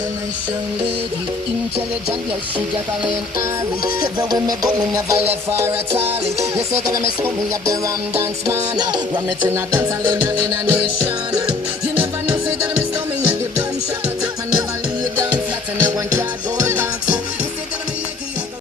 A nice young lady, intelligent, yes, she got a lane Ari. Everywhere me go, me never left for a tally. You say that I miss me at the Ram Dance Man. Ram it in a dance hall in a nation.